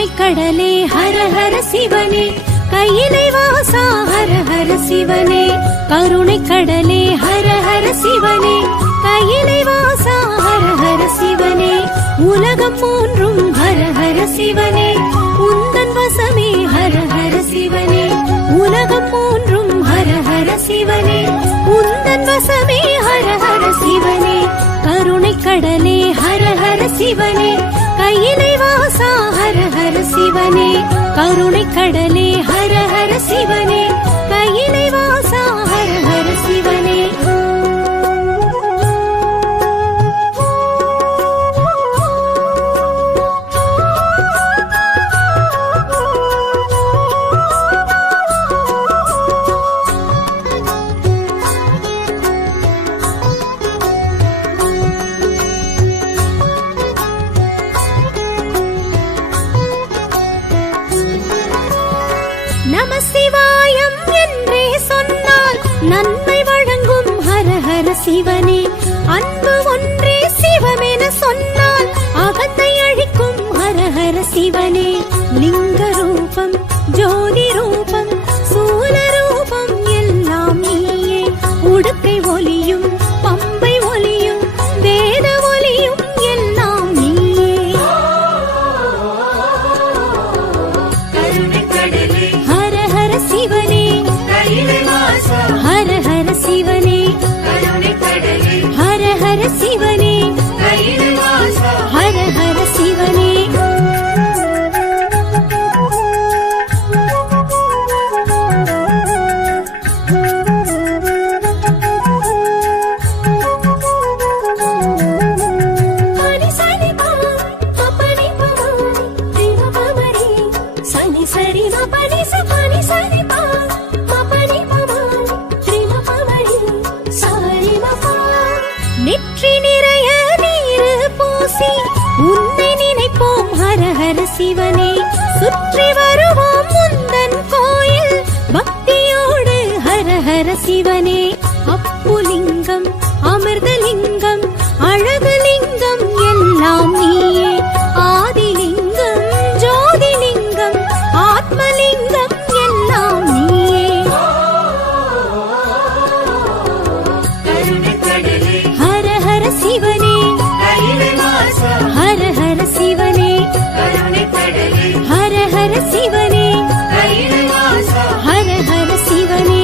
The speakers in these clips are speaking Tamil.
கருணை கடலே ஹர ஹர சிவனே, கையிலை வாசா ஹர ஹர சிவனே. கருணை கடலே ஹர ஹர சிவனே, கையிலை வாசா ஹர ஹர சிவனே. உலகம் மூன்றும் ஹர ஹர சிவனே, உந்தன் வசமே ஹர ஹர சிவனே. உலகம் மூன்றும் ஹர ஹர சிவனே, உந்தன் வசமே ஹர ஹர சிவனே. கருணை கடலே ஹர ஹர சிவனே, கையிலை வாசா ஹர ஹர சிவனே. கருணை கடலே ஹர ஹர சிவனே, கையிலை வாசா ஹர ஹர சிவனே. நம சிவாயம் என்றே சொன்னால் நன்மை வழங்கும் ஹர ஹர சிவனே. அன்பு ஒன்றே சிவமென சொன்னால் அகத்தை அழிக்கும் ஹர ஹர சிவனே. லிங்க ரூபம் ஜோதி ரூபம் சூல ரூபம் எல்லாம் நீயே. உடுக்கை ஒலியும் பம்பை ஒலியும் வேத ஒலியும் எல்லாம் நீயே. ஹர ஹர சிவனே, ஹர ஹர சிவனே, ஹர ஹர சிவனே, ஹர ஹர சிவனே. நெற்றி நிறைய நீரு பூசி உன்னை நினைப்போம் ஹர ஹர சிவனே. சுற்றி வருவோம் முந்தன் கோயில் பக்தியோடு ஹர ஹர சிவனே. அப்புலிங்கம் அமிர்தலிங்கம் அழகுலிங்கம் எல்லாம் நீயே. ஆதிலிங்கம் ஜோதிலிங்கம் ஆத்மலிங்கம் எல்லாம் நீயே. ஹர ஹர சிவனே, ஹர ஹர சிவனே, ஹர ஹர சிவனே, ஹர ஹர சிவனே.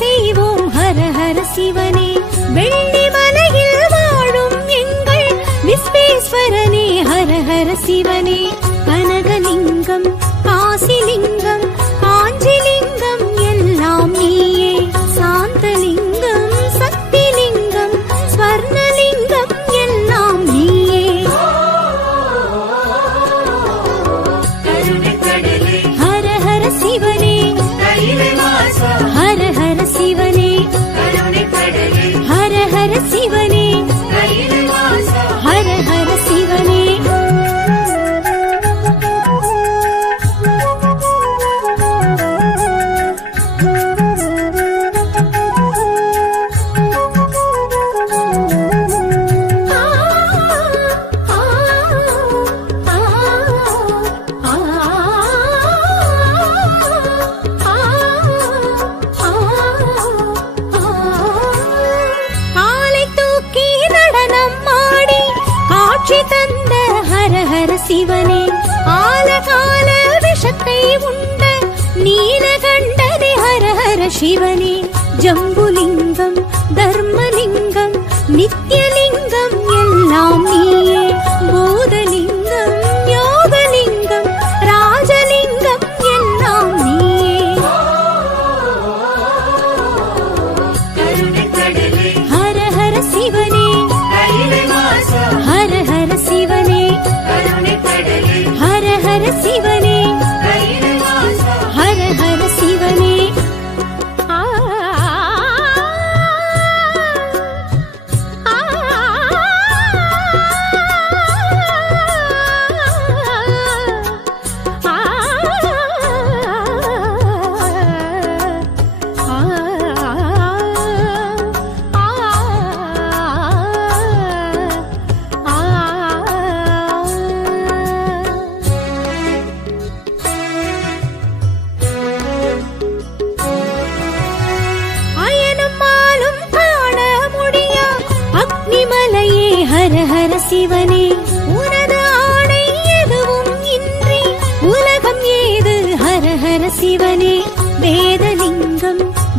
செய்வோம் ஹர ஹர சிவனே. வெள்ளி மலையில் வாழும் எங்கள் விஸ்வேஸ்வரனே ஹர ஹர சிவனே. கனகலிங்கம் காசிலிங்கம் காஞ்சிலிங்கம் எல்லாம் நீயே. சாந்தலிங்கம் சக்திலிங்கம் ஸ்வர்ணலிங்கம் எல்லாம் நீயே. ஹர ஹர சிவனே, ஹர ஹர சிவனே, ஹர ஹர சிவனே, ஹர ஹர சிவனே. தந்த ஹர ஹர சிவனே. ஆலகால விஷத்தை உண்ட நீலகண்டனே ஹர ஹர சிவனே. ஜம்புலிங்கம் தர்மலிங்கம் நித்யலிங்கம் எல்லாம் நீயே. போதலிங்கம் யோகலிங்கம் ராஜலிங்கம் எல்லாம் நீயே. ஹர ஹர சிவனே, ஹர ஹர சிவனே, ஹர ஹர சிவனே,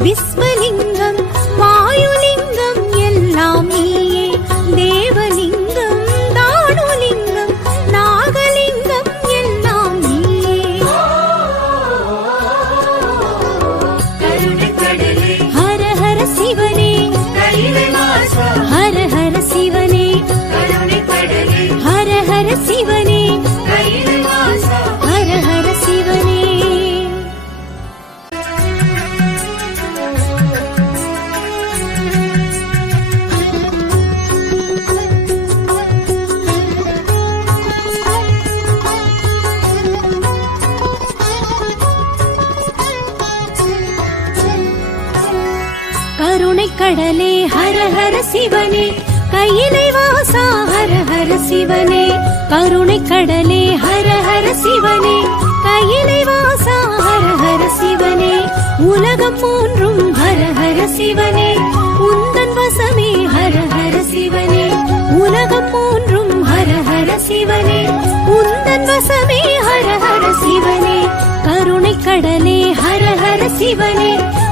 விஸ்வலிங்கம் வாயுலிங்கம் எல்லாம் நீயே. தேவலிங்கம் தானுலிங்கம் நாகலிங்கம் எல்லாம் நீயே. ஹர ஹர சிவனே ஹர ஹர சிவனே ஹர ஹர சிவனே ஹர ஹர சிவனே. கருணை கடலே ஹர ஹர சிவனே கையிலை வாசா ஹர ஹர சிவனே. கருணை கடலே ஹர ஹர சிவனே கையிலை வாசா ஹர ஹர சிவனே. உலகம் மூன்றும் ஹர ஹர சிவனே உந்தன் வசமே ஹர ஹர சிவனே. உலகம் மூன்றும் ஹர ஹர சிவனே உந்தன் வசமே ஹர ஹர சிவனே. கருணை கடலே ஹர ஹர சிவனே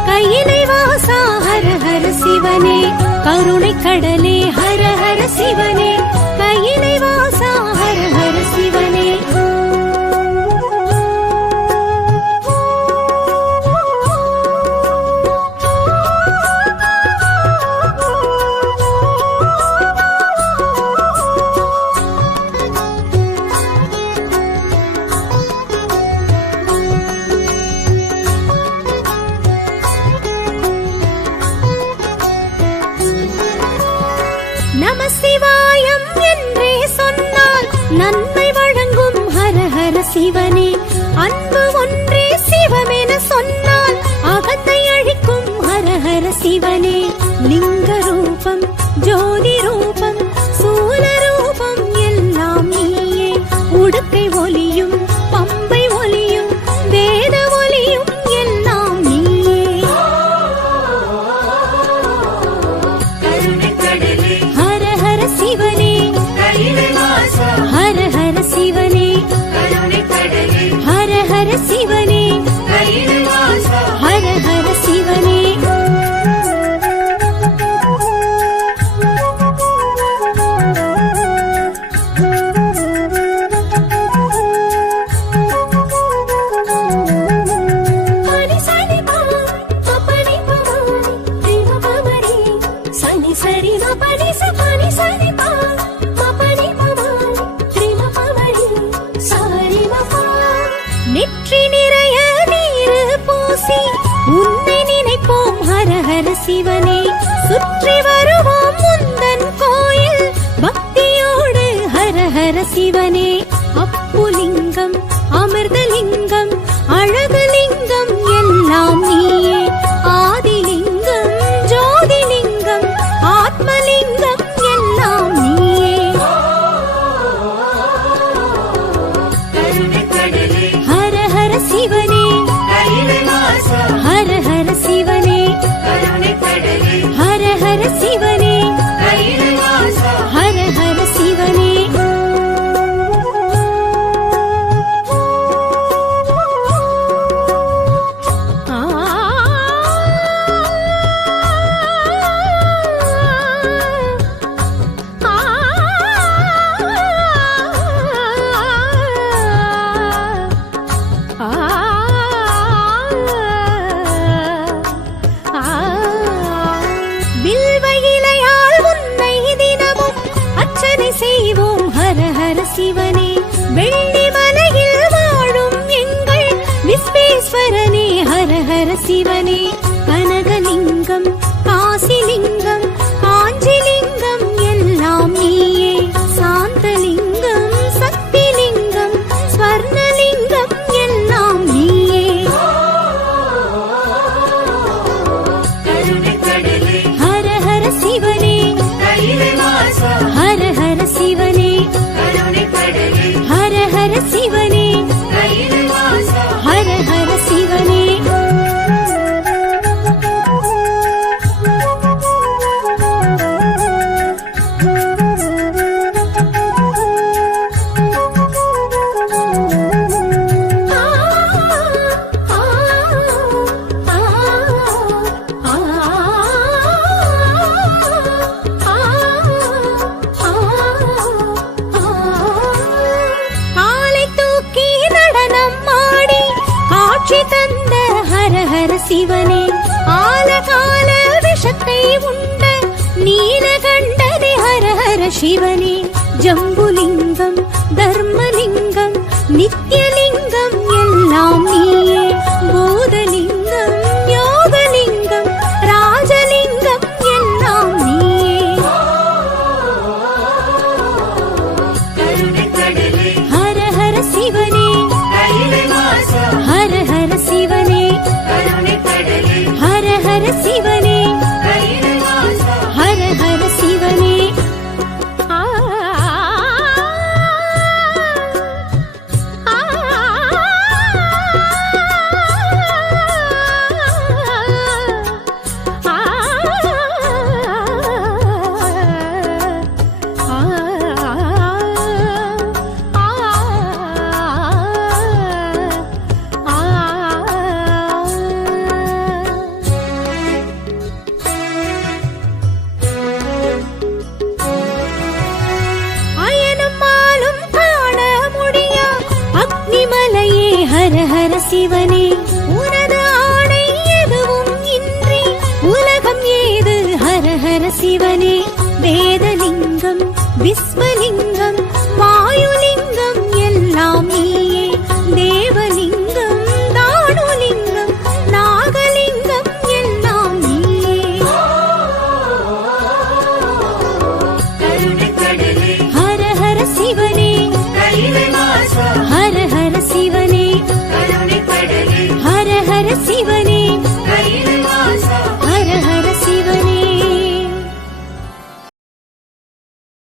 கையிலை வாசா ஹர ஹர சிவனே. கருணை கடலே ஹர ஹர சிவனே கையிலை வாசா ஹர ஹர சிவனே. நம சிவாயம் என்றே சொன்னால் நன்மை வழங்கும் ஹர ஹர சிவனே. அன்பு ஒன்றே சிவமென சொன்னால் அகத்தை அழிக்கும் ஹர ஹர சிவனே. லிங்க ரூபம் ஜோதி ரூபம் சூல ரூபம் எல்லாம் நீயே. உடுக்கை ஒலியும் பம்பை ஒலியும் வேத ஒலியும் எல்லாம் நீயே. ஹர ஹர சிவனே ஹர ஹர சிவனே ஹர ஹர சிவனே ஹர ஹர சிவனே. நெற்றி நிறைய நீரு பூசி உன்னை நினைப்போம் ஹர ஹர சிவனே. சுற்றி வருவோம் முந்தன் கோயில் பக்தியோடு ஹர ஹர சிவனே. அப்புலிங்கம் அமிர்தலிங்கம் அழகுலிங்கம் எல்லாம் நீயே. ஆதிலிங்கம் ஜோதிலிங்கம் ஆத்மலிங்கம் எல்லாம் நீயே. ஹர ஹர சிவனே ஹர ஹர சிவனே ஹர ஹர சிவனே ஹர ஹர சிவனே. செய்வோம் ஹர ஹர சிவனே. வெள்ளி மலையில் வாழும் எங்கள் விஸ்வேஸ்வரனே ஹர ஹர சிவனே. கனகலிங்கம் காசிலிங்கம் காஞ்சிலிங்கம் எல்லாம் நீயே. சாந்தலிங்கம் சக்திலிங்கம் ஸ்வர்ணலிங்கம் எல்லாம் நீயே. ஹர ஹர சிவனே ஹர ஹர சிவனே ஹர சிவனே ஆலகால விஷத்தை உண்ட நீலகண்டனே ஹர ஹர சிவனே ஜம்புலிங்கம் தர்மலிங்கம் நித்யலிங்கம் எல்லாம் நீயே பூதலிங்கம் யோகலிங்கம் ராஜலிங்கம் எல்லாம் நீயே ஹர ஹர சிவனே ஹர ஹர சிவனே ஹர ஹர சிவனே ஹர ஹர சிவனே சிவனே